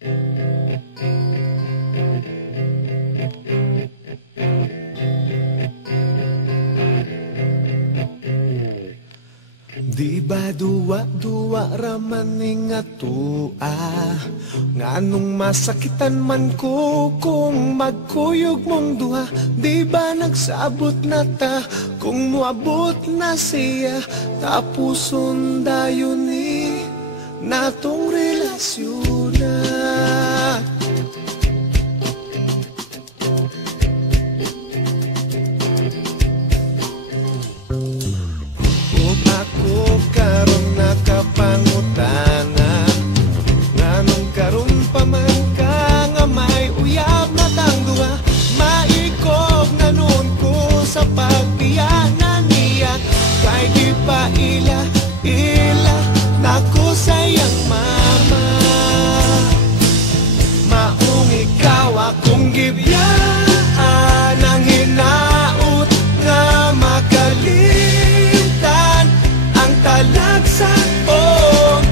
Di ba duwa-duwa raman nga tua, nganong masakitan man ko kung magkuyog mong duha. Di ba nagsabot na ta kung muabot na siya, tapuson dayon ni natong relasyon na. Karon nakapangutana, nganong karon pa man ka nga may uyab na tang duha. Maikog na noon ko sa pagbiyanan niya, kay di pa ila nako sayang mama. Maong ikaw akong gibiyaan, ang hinaut nga makalimtan ang talagsa o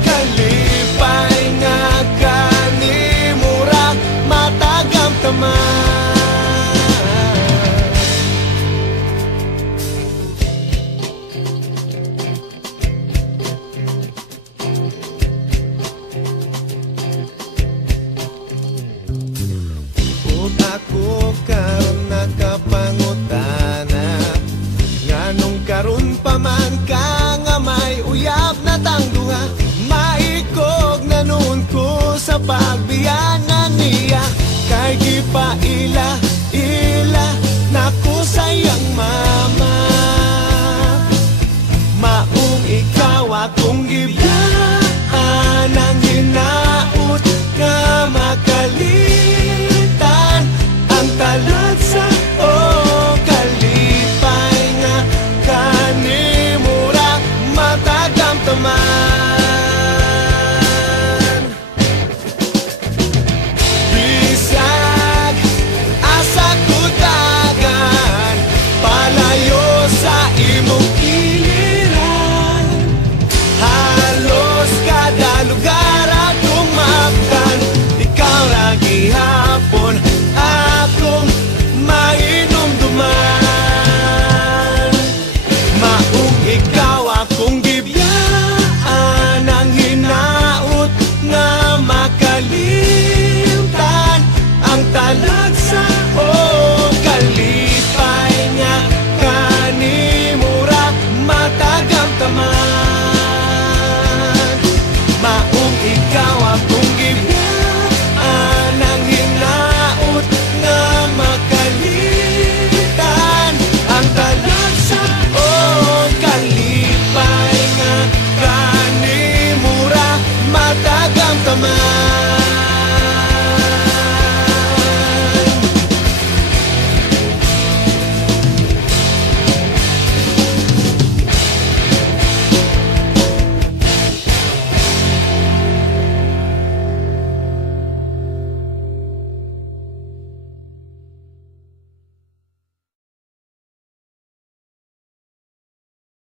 kalipay nga kanimurag matagam taman. Kung ako karon nakapangutana, nganong karon pa man ka nga may uyab na tang duha. Maikog na noon ko sa pagbiyanan niya, kay di pa ila nako sayang mama. Maong ikaw akong gibiyaan, ang hinaut nga makalitan ang talagsa o kalipay nga kanimura matagam taman.